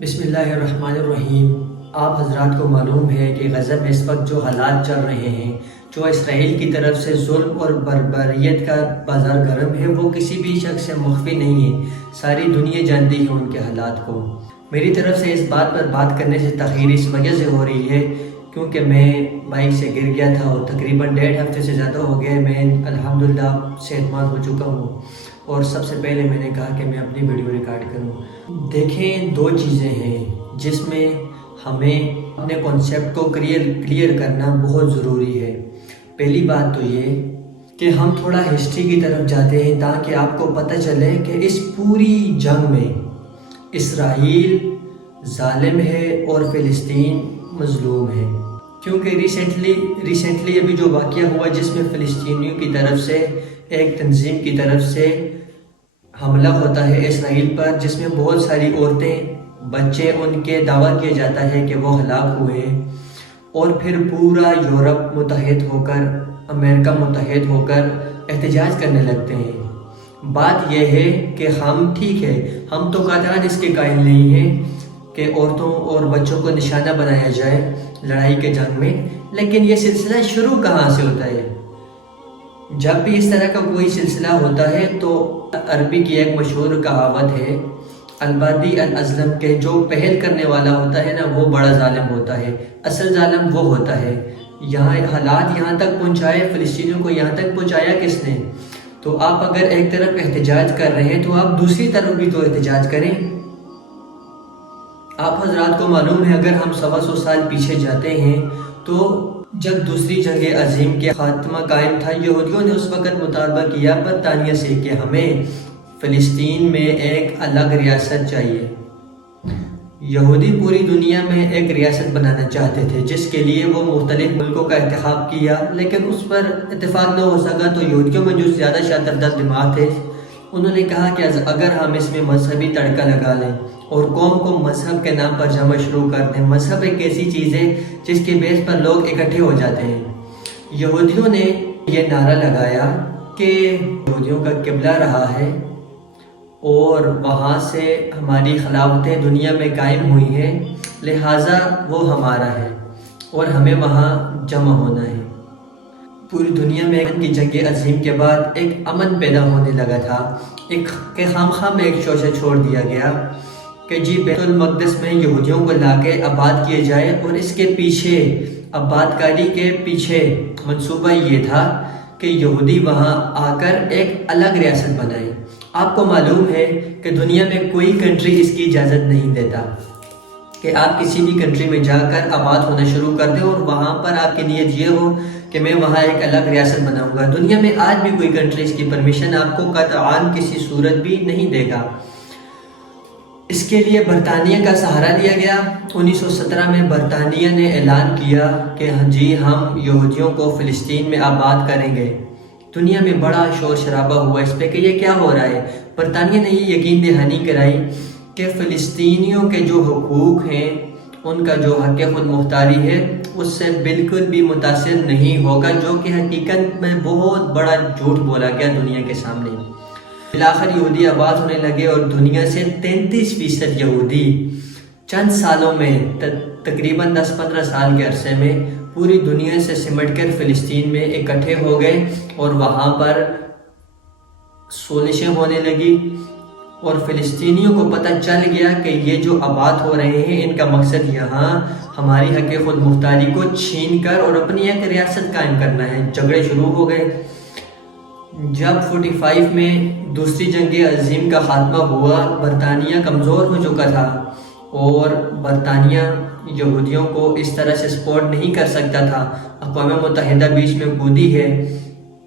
بسم اللہ الرحمن الرحیم۔ آپ حضرات کو معلوم ہے کہ غزہ میں اس وقت جو حالات چل رہے ہیں، جو اسرائیل کی طرف سے ظلم اور بربریت کا بازار گرم ہے، وہ کسی بھی شخص سے مخفی نہیں ہے۔ ساری دنیا جانتی ہے ان کے حالات کو۔ میری طرف سے اس بات پر بات کرنے سے تاخیر اس وجہ سے ہو رہی ہے کیونکہ میں بائک سے گر گیا تھا اور تقریباً 1.5 ہفتے سے زیادہ ہو گئے۔ میں الحمدللہ صحت مند ہو چکا ہوں اور سب سے پہلے میں نے کہا کہ میں اپنی ویڈیو ریکارڈ کروں۔ دیکھیں، دو چیزیں ہیں جس میں ہمیں اپنے کانسیپٹ کو کلیئر کرنا بہت ضروری ہے۔ پہلی بات تو یہ کہ ہم تھوڑا ہسٹری کی طرف جاتے ہیں تاکہ آپ کو پتہ چلے کہ اس پوری جنگ میں اسرائیل ظالم ہے اور فلسطین مظلوم ہے، کیونکہ ریسنٹلی ابھی جو واقعہ ہوا جس میں فلسطینیوں کی طرف سے ایک تنظیم کی طرف سے حملہ ہوتا ہے اسرائیل پر، جس میں بہت ساری عورتیں بچے ان کے دعویٰ کیا جاتا ہے کہ وہ ہلاک ہوئے ہیں، اور پھر پورا یورپ متحد ہو کر، امریکہ متحد ہو کر احتجاج کرنے لگتے ہیں۔ بات یہ ہے کہ ہم ٹھیک ہے، ہم تو قاطعاً اس کے قائل نہیں ہیں کہ عورتوں اور بچوں کو نشانہ بنایا جائے لڑائی کے جنگ میں، لیکن یہ سلسلہ شروع کہاں سے ہوتا ہے؟ جب بھی اس طرح کا کوئی سلسلہ ہوتا ہے تو عربی کی ایک مشہور کہاوت ہے، البادی الازلم، کہ جو پہل کرنے والا ہوتا ہے نا وہ بڑا ظالم ہوتا ہے، اصل ظالم وہ ہوتا ہے۔ یہاں حالات یہاں تک پہنچائے، فلسطینیوں کو یہاں تک پہنچایا کس نے؟ تو آپ اگر ایک طرف احتجاج کر رہے ہیں تو آپ دوسری طرف بھی تو احتجاج کریں۔ آپ حضرات کو معلوم ہے، اگر ہم 125 سال پیچھے جاتے ہیں تو جب دوسری جنگ عظیم کے خاتمہ قائم تھا، یہودیوں نے اس وقت مطالبہ کیا برطانیہ سے کہ ہمیں فلسطین میں ایک الگ ریاست چاہیے۔ یہودی پوری دنیا میں ایک ریاست بنانا چاہتے تھے جس کے لیے وہ مختلف ملکوں کا انتخاب کیا، لیکن اس پر اتفاق نہ ہو سکا۔ تو یہودیوں میں جو زیادہ شاطر دماغ تھے انہوں نے کہا کہ اگر ہم اس میں مذہبی تڑکا لگا لیں اور قوم کو مذہب کے نام پر جمع شروع کر دیں، مذہب ایک ایسی چیز ہے جس کے بیس پر لوگ اکٹھے ہو جاتے ہیں۔ یہودیوں نے یہ نعرہ لگایا کہ یہودیوں کا قبلہ رہا ہے اور وہاں سے ہماری خلافتیں دنیا میں قائم ہوئی ہیں، لہٰذا وہ ہمارا ہے اور ہمیں وہاں جمع ہونا ہے۔ پوری دنیا میں کی جنگ عظیم کے بعد ایک امن پیدا ہونے لگا تھا، کہ خام میں ایک شوشہ چھوڑ دیا گیا کہ جی بیت المقدس میں یہودیوں کو لا کے آباد کیے جائے، اور اس کے پیچھے آباد کاری کے پیچھے منصوبہ یہ تھا کہ یہودی وہاں آ کر ایک الگ ریاست بنائے۔ آپ کو معلوم ہے کہ دنیا میں کوئی کنٹری اس کی اجازت نہیں دیتا کہ آپ کسی بھی کنٹری میں جا کر آباد ہونا شروع کر دیں اور وہاں پر آپ کی نیت یہ ہو کہ میں وہاں ایک الگ ریاست بناؤں گا۔ دنیا میں آج بھی کوئی کنٹری اس کی پرمیشن آپ کو قطعاً کسی صورت بھی نہیں دے گا۔ اس کے لیے برطانیہ کا سہارا لیا گیا۔ 1917 میں برطانیہ نے اعلان کیا کہ جی ہم یہودیوں کو فلسطین میں آباد کریں گے۔ دنیا میں بڑا شور شرابہ ہوا اس پہ کہ یہ کیا ہو رہا ہے۔ برطانیہ نے یہ یقین دہانی کرائی کہ فلسطینیوں کے جو حقوق ہیں، ان کا جو حق خود مختاری ہے، اس سے بالکل بھی متاثر نہیں ہوگا، جو کہ حقیقت میں بہت بڑا جھوٹ بولا گیا دنیا کے سامنے۔ بالآخر یہودی آباد ہونے لگے اور دنیا سے 33% یہودی چند سالوں میں، تقریباً 10-15 سال کے عرصے میں پوری دنیا سے سمٹ کر فلسطین میں اکٹھے ہو گئے، اور وہاں پر سولشیں ہونے لگی، اور فلسطینیوں کو پتہ چل گیا کہ یہ جو آباد ہو رہے ہیں ان کا مقصد یہاں ہماری حق خود مختاری کو چھین کر اور اپنی ایک ریاست قائم کرنا ہے۔ جھگڑے شروع ہو گئے۔ جب 45 میں دوسری جنگ عظیم کا خاتمہ ہوا، برطانیہ کمزور ہو چکا تھا اور برطانیہ یہودیوں کو اس طرح سے سپورٹ نہیں کر سکتا تھا۔ اقوام متحدہ بیچ میں کودی ہے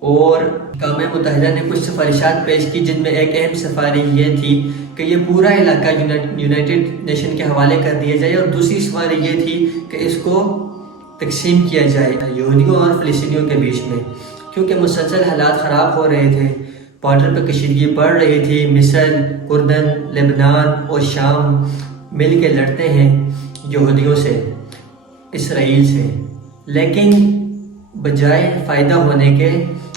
اور اقوام متحدہ نے کچھ سفارشات پیش کی، جن میں ایک اہم سفارش یہ تھی کہ یہ پورا علاقہ یونائٹڈ نیشن کے حوالے کر دیا جائے، اور دوسری سفارش یہ تھی کہ اس کو تقسیم کیا جائے یہودیوں اور فلسطینیوں کے بیچ میں، کیونکہ مسلسل حالات خراب ہو رہے تھے، بارڈر پہ کشیدگی بڑھ رہی تھی۔ مصر، اردن، لبنان اور شام مل کے لڑتے ہیں یہودیوں سے، اسرائیل سے، لیکن بجائے فائدہ ہونے کے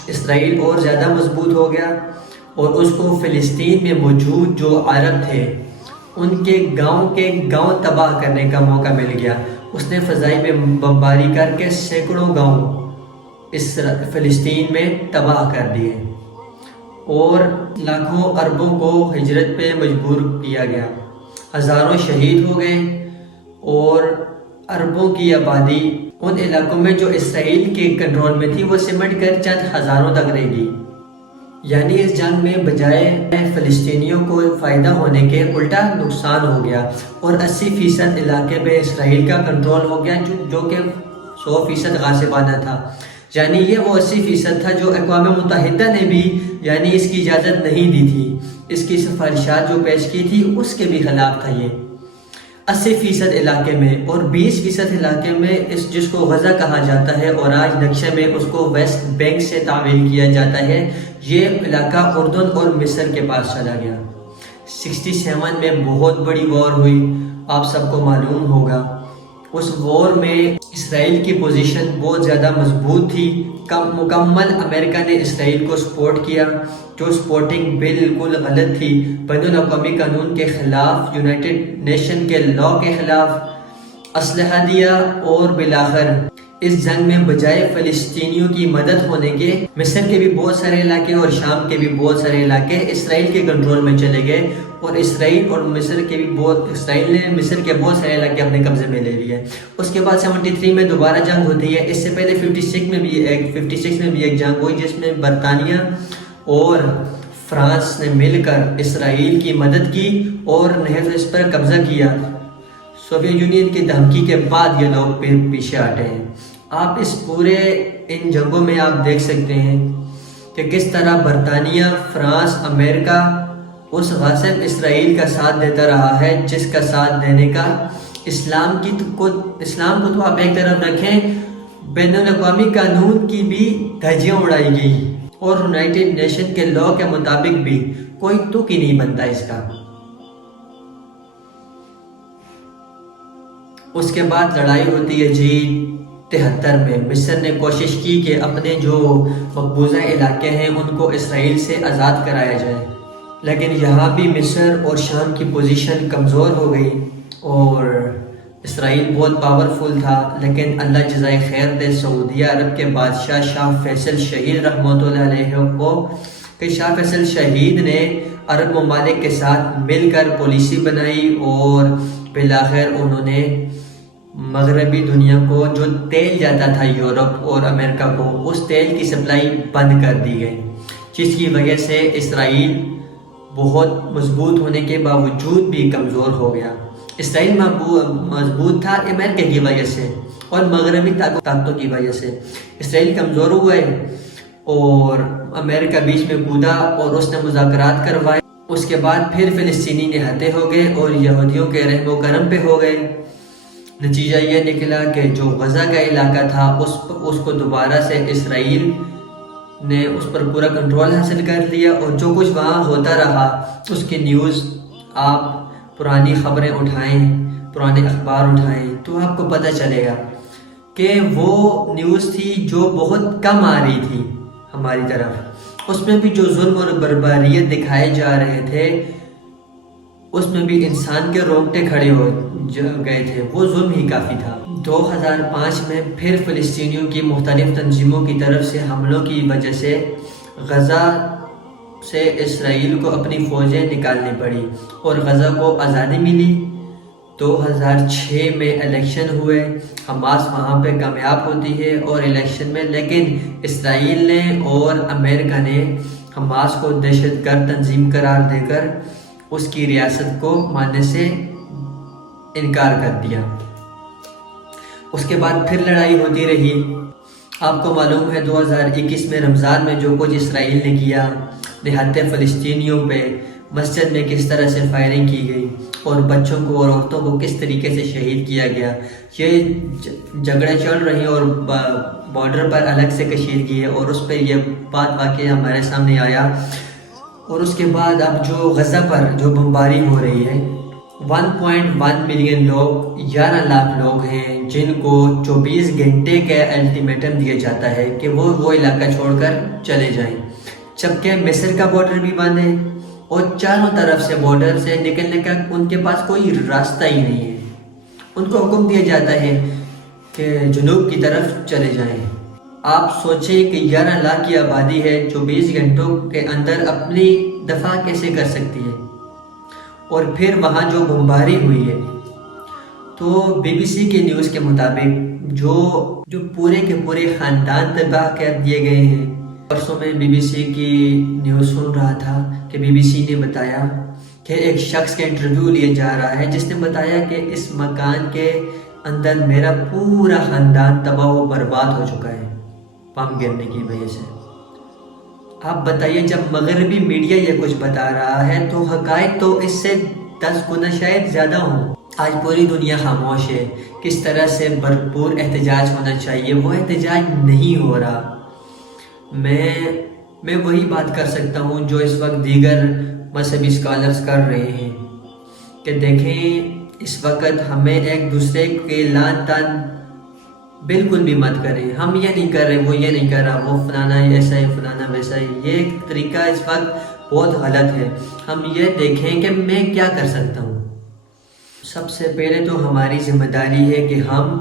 اسرائیل اور زیادہ مضبوط ہو گیا، اور اس کو فلسطین میں موجود جو عرب تھے ان کے گاؤں تباہ کرنے کا موقع مل گیا۔ اس نے فضائی میں بمباری کر کے سینکڑوں گاؤں اس فلسطین میں تباہ کر دیے اور لاکھوں عربوں کو ہجرت پہ مجبور کیا گیا، ہزاروں شہید ہو گئے اور عربوں کی آبادی ان علاقوں میں جو اسرائیل کے کنٹرول میں تھی وہ سمٹ کر چند ہزاروں تک رہ گئی۔ یعنی اس جنگ میں بجائے فلسطینیوں کو فائدہ ہونے کے الٹا نقصان ہو گیا اور 80% علاقے پہ اسرائیل کا کنٹرول ہو گیا جو کہ 100% غاصبانہ تھا۔ یعنی یہ وہ 80% تھا جو اقوام متحدہ نے بھی یعنی اس کی اجازت نہیں دی تھی، اس کی سفارشات جو پیش کی تھی اس کے بھی خلاف تھا یہ 80% علاقے میں، اور 20% علاقے میں جس کو غزہ کہا جاتا ہے اور آج نقشے میں اس کو ویسٹ بینک سے تعبیر کیا جاتا ہے، یہ علاقہ اردن اور مصر کے پاس چلا گیا۔ 67 میں بہت بڑی وار ہوئی، آپ سب کو معلوم ہوگا۔ اس وار میں اسرائیل کی پوزیشن بہت زیادہ مضبوط تھی، مکمل امریکہ نے اسرائیل کو سپورٹ کیا، جو سپورٹنگ بالکل غلط تھی، بین الاقوامی قانون کے خلاف، یونائٹڈ نیشن کے لاء کے خلاف، اسلحہ دیا اور بالآخر اس جنگ میں بجائے فلسطینیوں کی مدد ہونے کے مصر کے بھی بہت سارے علاقے اور شام کے بھی بہت سارے علاقے اسرائیل کے کنٹرول میں چلے گئے، اور اسرائیل اور مصر کے بھی اسرائیل نے مصر کے بہت سارے علاقے اپنے قبضے میں لے لیے۔ اس کے بعد 73 میں دوبارہ جنگ ہوتی ہے۔ اس سے پہلے 56 میں بھی ایک جنگ ہوئی جس میں برطانیہ اور فرانس نے مل کر اسرائیل کی مدد کی اور محض اس پر قبضہ کیا۔ سوویت یونین کی دھمکی کے بعد یہ لوگ پھر پیچھے ہٹے ہیں۔ آپ اس پورے ان جنگوں میں آپ دیکھ سکتے ہیں کہ کس طرح برطانیہ، فرانس، امریکہ اس غاصب اسرائیل کا ساتھ دیتا رہا ہے، جس کا ساتھ دینے کا اسلام کو تو آپ ایک طرف رکھیں، بین الاقوامی قانون کی بھی دھجیاں اڑائی گئی اور یونائٹڈ نیشن کے لاء کے مطابق بھی کوئی تک ہی نہیں بنتا اس کا۔ اس کے بعد لڑائی ہوتی ہے جی 73 میں۔ مصر نے کوشش کی کہ اپنے جو مقبوضہ علاقے ہیں ان کو اسرائیل سے آزاد کرایا جائے، لیکن یہاں بھی مصر اور شام کی پوزیشن کمزور ہو گئی اور اسرائیل بہت پاورفل تھا، لیکن اللہ جزائے خیر دے سعودیہ عرب کے بادشاہ شاہ فیصل شہید رحمۃ اللہ علیہ کو، کہ شاہ فیصل شہید نے عرب ممالک کے ساتھ مل کر پالیسی بنائی اور بالآخر انہوں نے مغربی دنیا کو جو تیل جاتا تھا یورپ اور امریکہ کو، اس تیل کی سپلائی بند کر دی گئی، جس کی وجہ سے اسرائیل بہت مضبوط ہونے کے باوجود بھی کمزور ہو گیا۔ اسرائیل مضبوط تھا امریکہ کی وجہ سے اور مغربی طاقتوں کی وجہ سے۔ اسرائیل کمزور ہوئے اور امریکہ بیچ میں کودا اور اس نے مذاکرات کروائے۔ اس کے بعد پھر فلسطینی نہتے ہو گئے اور یہودیوں کے رحم و کرم پہ ہو گئے۔ نتیجہ یہ نکلا کہ جو غزہ کا علاقہ تھا اس کو دوبارہ سے اسرائیل نے اس پر پورا کنٹرول حاصل کر لیا، اور جو کچھ وہاں ہوتا رہا اس کی نیوز آپ پرانی خبریں اٹھائیں، پرانے اخبار اٹھائیں تو آپ کو پتہ چلے گا کہ وہ نیوز تھی جو بہت کم آ رہی تھی ہماری طرف۔ اس میں بھی جو ظلم اور بربریت دکھائے جا رہے تھے اس میں بھی انسان کے رونگٹے کھڑے ہو گئے تھے، وہ ظلم ہی کافی تھا۔ 2005 میں پھر فلسطینیوں کی مختلف تنظیموں کی طرف سے حملوں کی وجہ سے غزہ سے اسرائیل کو اپنی فوجیں نکالنی پڑی اور غزہ کو آزادی ملی۔ 2006 میں الیکشن ہوئے، حماس وہاں پہ کامیاب ہوتی ہے اور الیکشن میں، لیکن اسرائیل نے اور امریکہ نے حماس کو دہشت گرد تنظیم قرار دے کر اس کی ریاست کو ماننے سے انکار کر دیا۔ اس کے بعد پھر لڑائی ہوتی رہی۔ آپ کو معلوم ہے 2021 میں رمضان میں جو کچھ اسرائیل نے کیا، نہتے فلسطینیوں پہ مسجد میں کس طرح سے فائرنگ کی گئی اور بچوں کو اور عورتوں کو کس طریقے سے شہید کیا گیا۔ یہ جھگڑے چل رہے ہیں اور بارڈر پر الگ سے کشیدگی ہے اور اس پہ یہ بات واقعہ ہمارے سامنے آیا۔ اور اس کے بعد اب جو غزہ پر جو بمباری ہو رہی ہے، 1.1 ملین لوگ، 11 لاکھ لوگ ہیں جن کو 24 گھنٹے کا الٹیمیٹم دیا جاتا ہے کہ وہ علاقہ چھوڑ کر چلے جائیں، جبکہ مصر کا بارڈر بھی بند ہے، اور چاروں طرف سے بارڈر سے نکلنے کا ان کے پاس کوئی راستہ ہی نہیں ہے۔ ان کو حکم دیا جاتا ہے کہ جنوب کی طرف چلے جائیں۔ آپ سوچیں کہ 11 لاکھ کی آبادی ہے جو 20 گھنٹوں کے اندر اپنی دفاع کیسے کر سکتی ہے، اور پھر وہاں جو بمباری ہوئی ہے، تو BBC کے نیوز کے مطابق جو پورے کے پورے خاندان تباہ کر دیے گئے ہیں۔ پرسوں میں BBC کی نیوز سن رہا تھا کہ BBC نے بتایا کہ ایک شخص کا انٹرویو لیا جا رہا ہے جس نے بتایا کہ اس مکان کے اندر میرا پورا خاندان تباہ و برباد ہو چکا ہے بم گرنے کی وجہ سے۔ آپ بتائیے، جب مغربی میڈیا یہ کچھ بتا رہا ہے تو حقائق تو اس سے 10 گنا شاید زیادہ ہوں۔ آج پوری دنیا خاموش ہے۔ کس طرح سے بھرپور احتجاج ہونا چاہیے، وہ احتجاج نہیں ہو رہا۔ میں وہی بات کر سکتا ہوں جو اس وقت دیگر مذہبی اسکالرز کر رہے ہیں کہ دیکھیں، اس وقت ہمیں ایک دوسرے کے لعن طعن بالکل بھی مت کریں۔ ہم یہ نہیں کر رہے، وہ یہ نہیں کر رہا، وہ فلانا ایسا ہے، فلانا ویسا ہے۔ یہ طریقہ اس وقت بہت غلط ہے۔ ہم یہ دیکھیں کہ میں کیا کر سکتا ہوں۔ سب سے پہلے تو ہماری ذمہ داری ہے کہ ہم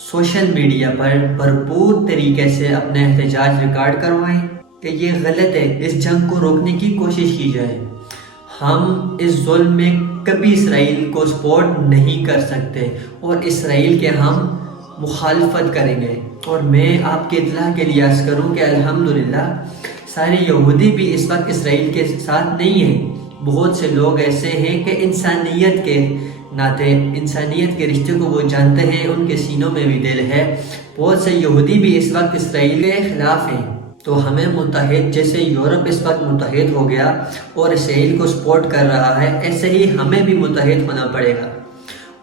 سوشل میڈیا پر بھرپور طریقے سے اپنا احتجاج ریکارڈ کروائیں کہ یہ غلط ہے، اس جنگ کو روکنے کی کوشش کی جائے۔ ہم اس ظلم میں کبھی اسرائیل کو سپورٹ نہیں کر سکتے اور اسرائیل کے ہم مخالفت کریں گے۔ اور میں آپ کی اطلاع کے لیے عرض کروں کہ الحمدللہ سارے یہودی بھی اس وقت اسرائیل کے ساتھ نہیں ہیں۔ بہت سے لوگ ایسے ہیں کہ انسانیت کے ناطے، انسانیت کے رشتے کو وہ جانتے ہیں، ان کے سینوں میں بھی دل ہے۔ بہت سے یہودی بھی اس وقت اسرائیل کے خلاف ہیں۔ تو ہمیں متحد، جیسے یورپ اس وقت متحد ہو گیا اور اسرائیل کو سپورٹ کر رہا ہے، ایسے ہی ہمیں بھی متحد ہونا پڑے گا۔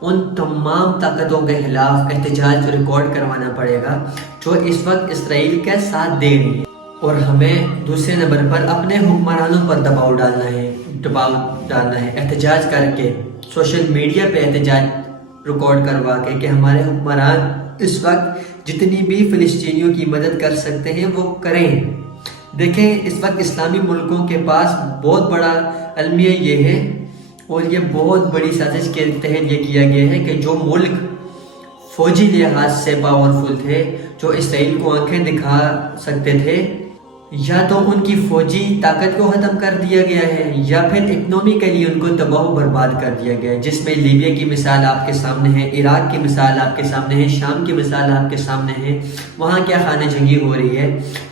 ان تمام طاقتوں کے خلاف احتجاج ریکارڈ کروانا پڑے گا جو اس وقت اسرائیل کا ساتھ دے رہی ہے۔ اور ہمیں دوسرے نمبر پر اپنے حکمرانوں پر دباؤ ڈالنا ہے احتجاج کر کے، سوشل میڈیا پہ احتجاج ریکارڈ کروا کے کہ ہمارے حکمران اس وقت جتنی بھی فلسطینیوں کی مدد کر سکتے ہیں وہ کریں۔ دیکھیں، اس وقت اسلامی ملکوں کے پاس بہت بڑا المیہ یہ ہے اور یہ بہت بڑی سازش کے تحت یہ کیا گیا ہے کہ جو ملک فوجی لحاظ سے پاورفل تھے، جو اسرائیل کو آنکھیں دکھا سکتے تھے، یا تو ان کی فوجی طاقت کو ختم کر دیا گیا ہے یا پھر اکنومیکلی ان کو تباہ و برباد کر دیا گیا ہے، جس میں لیبیا کی مثال آپ کے سامنے ہے، عراق کی مثال آپ کے سامنے ہے، شام کی مثال آپ کے سامنے ہے، وہاں کیا خانہ جنگی ہو رہی ہے،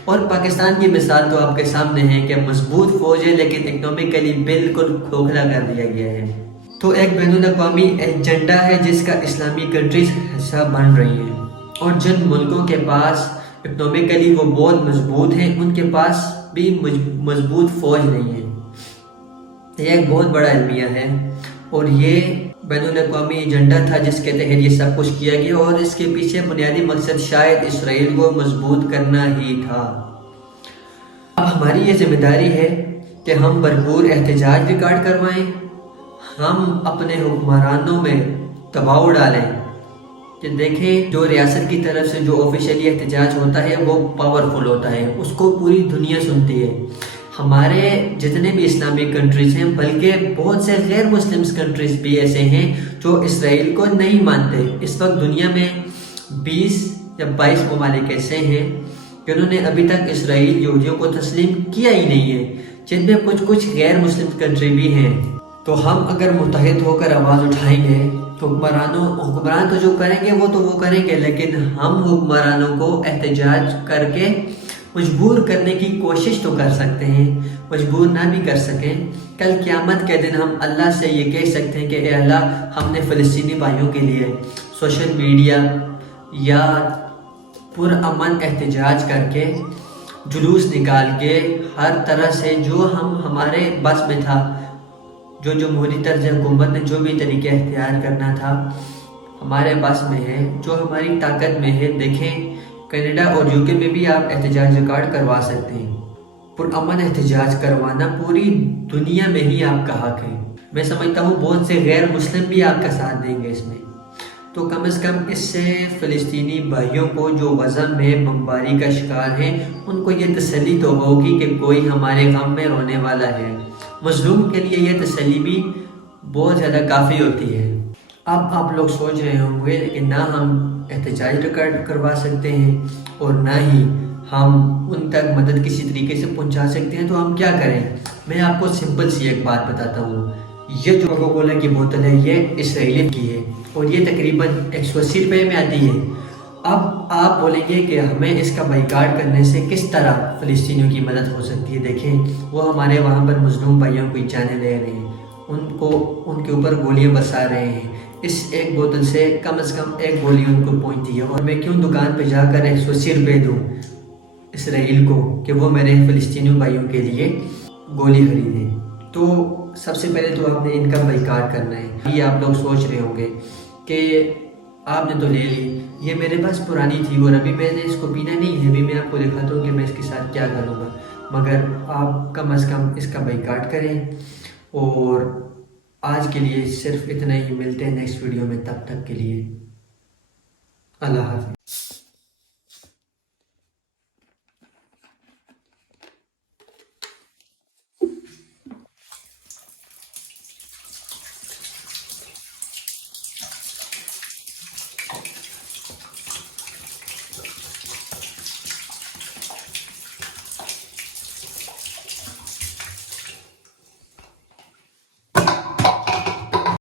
اور پاکستان کی مثال تو آپ کے سامنے ہے کہ مضبوط فوج ہے لیکن اکنومیکلی بالکل کھوکھلا کر دیا گیا ہے۔ تو ایک بین الاقوامی ایجنڈا ہے جس کا اسلامی کنٹریز حصہ بن رہی ہیں، اور جن ملکوں کے پاس اکنومیکلی وہ بہت مضبوط ہیں، ان کے پاس بھی مضبوط فوج نہیں ہے۔ یہ ایک بہت بڑا المیہ ہے اور یہ بین الاقوامی ایجنڈا تھا جس کے تحت یہ سب کچھ کیا گیا، اور اس کے پیچھے بنیادی مقصد شاید اسرائیل کو مضبوط کرنا ہی تھا۔ اب ہماری یہ ذمہ داری ہے کہ ہم بھرپور احتجاج ریکارڈ کروائیں، ہم اپنے حکمرانوں میں دباؤ ڈالیں کہ دیکھیں، جو ریاست کی طرف سے جو آفیشیلی احتجاج ہوتا ہے وہ پاورفل ہوتا ہے، اس کو پوری دنیا سنتی ہے۔ ہمارے جتنے بھی اسلامی کنٹریز ہیں، بلکہ بہت سے غیر مسلم کنٹریز بھی ایسے ہیں جو اسرائیل کو نہیں مانتے۔ اس وقت دنیا میں 20 یا 22 ممالک ایسے ہیں جنہوں نے ابھی تک اسرائیل یہودیوں کو تسلیم کیا ہی نہیں ہے، جن میں کچھ غیر مسلم کنٹری بھی ہیں۔ تو ہم اگر متحد ہو کر آواز اٹھائیں گے تو حکمران تو جو کریں گے وہ کریں گے، لیکن ہم حکمرانوں کو احتجاج کر کے مجبور کرنے کی کوشش تو کر سکتے ہیں، مجبور نہ بھی کر سکیں۔ کل قیامت کے دن ہم اللہ سے یہ کہہ سکتے ہیں کہ اے اللہ، ہم نے فلسطینی بھائیوں کے لیے سوشل میڈیا یا پرامن احتجاج کر کے، جلوس نکال کے، ہر طرح سے جو ہمارے بس میں تھا، جو جمہوری طرز حکومت نے جو بھی طریقے اختیار کرنا تھا ہمارے پاس میں ہے، جو ہماری طاقت میں ہے۔ دیکھیں، کینیڈا اور UK میں بھی آپ احتجاج ریکارڈ کروا سکتے ہیں۔ پرامن احتجاج کروانا پوری دنیا میں ہی آپ کا حق ہے۔ میں سمجھتا ہوں بہت سے غیر مسلم بھی آپ کا ساتھ دیں گے اس میں۔ تو کم از کم اس سے فلسطینی بھائیوں کو جو غزہ میں بمباری کا شکار ہیں، ان کو یہ تسلی تو ہوگی کہ کوئی ہمارے غم میں رونے والا ہے۔ مظلوم کے لیے یہ تسلی بھی بہت زیادہ کافی ہوتی ہے۔ اب آپ لوگ سوچ رہے ہوں گے کہ نہ ہم احتجاج ریکارڈ کروا سکتے ہیں اور نہ ہی ہم ان تک مدد کسی طریقے سے پہنچا سکتے ہیں، تو ہم کیا کریں؟ میں آپ کو سمپل سی ایک بات بتاتا ہوں۔ یہ جو کوکا کولا کی بوتل ہے یہ اسرائیل کی ہے اور یہ تقریباً 180 روپے میں آتی ہے۔ اب آپ بولیں گے کہ ہمیں اس کا بائیکاٹ کرنے سے کس طرح فلسطینیوں کی مدد ہو سکتی ہے؟ دیکھیں، وہ ہمارے وہاں پر مظلوم بھائیوں کی جانیں لے رہے ہیں، ان کے اوپر گولیاں برسا رہے ہیں۔ اس ایک بوتل سے کم از کم ایک گولی ان کو پہنچتی ہے، اور میں کیوں دکان پہ جا کر 180 روپے دوں اسرائیل کو کہ وہ میرے فلسطینی بھائیوں کے لیے گولی خریدیں؟ تو سب سے پہلے تو آپ نے ان کا بائیکاٹ کرنا ہے۔ یہ آپ لوگ سوچ رہے ہوں گے کہ آپ نے تو لے لی، یہ میرے پاس پرانی تھی اور ابھی میں نے اس کو پینا نہیں ہے، ابھی میں آپ کو دکھاتا ہوں کہ میں اس کے ساتھ کیا کروں گا، مگر آپ کم از کم اس کا بائیکاٹ کریں۔ اور آج کے لیے صرف اتنا ہی، ملتے ہیں نیکسٹ ویڈیو میں، تب تک کے لیے اللہ حافظ۔